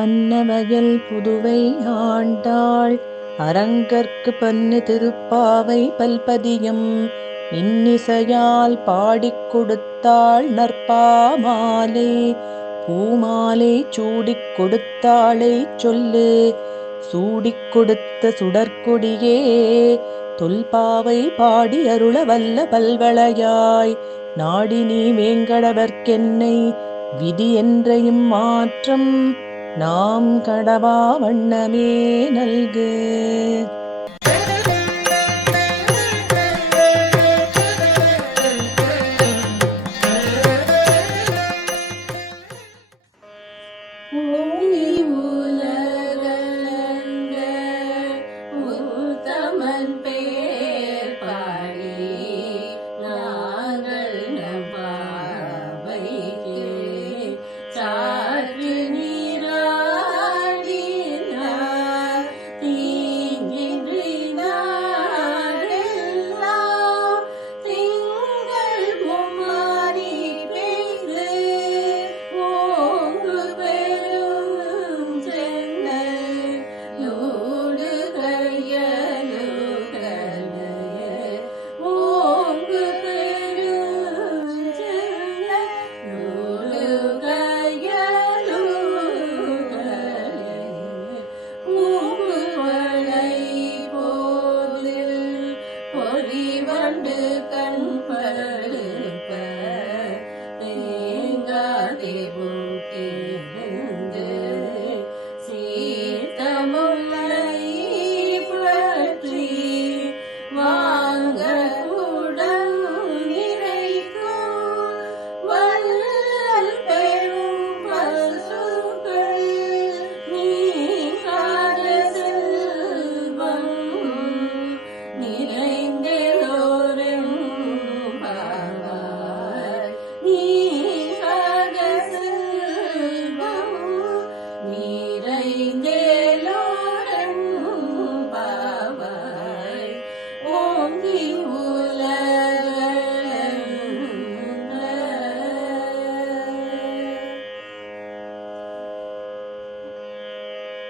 அன்னவயல் புதுவை ஆண்டாள் அரங்கற்கு பன்னு திருப்பாவை பல்பதியம் இன்னிசையால் பாடிக் கொடுத்தாள் நற்பாமாலை பூமாலை சூடிக் கொடுத்தாளை சொல்லு சூடிக் கொடுத்த சுடற்கொடியே தொல்பாவை பாடி அருள வல்ல பல்வளையாய் நாடி நீ வேங்கடவர்க்கென்னை விதி என்ற இம்மாற்றம் நாம் கடவா வண்ணமே நல்கு.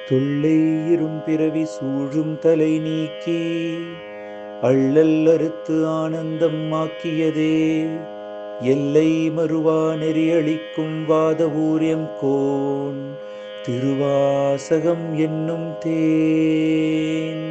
தொல்லை இரும்பிறவி சூழும் தலை நீக்கி அள்ளல் அறுத்து ஆனந்தம் ஆக்கியதே எல்லை மறுவா நெறியளிக்கும் வாத ஊரியம் கோன் திருவாசகம் என்னும் தேன்.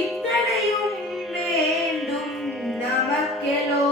இத்தனையும் வேண்டும் நமக்கெலோ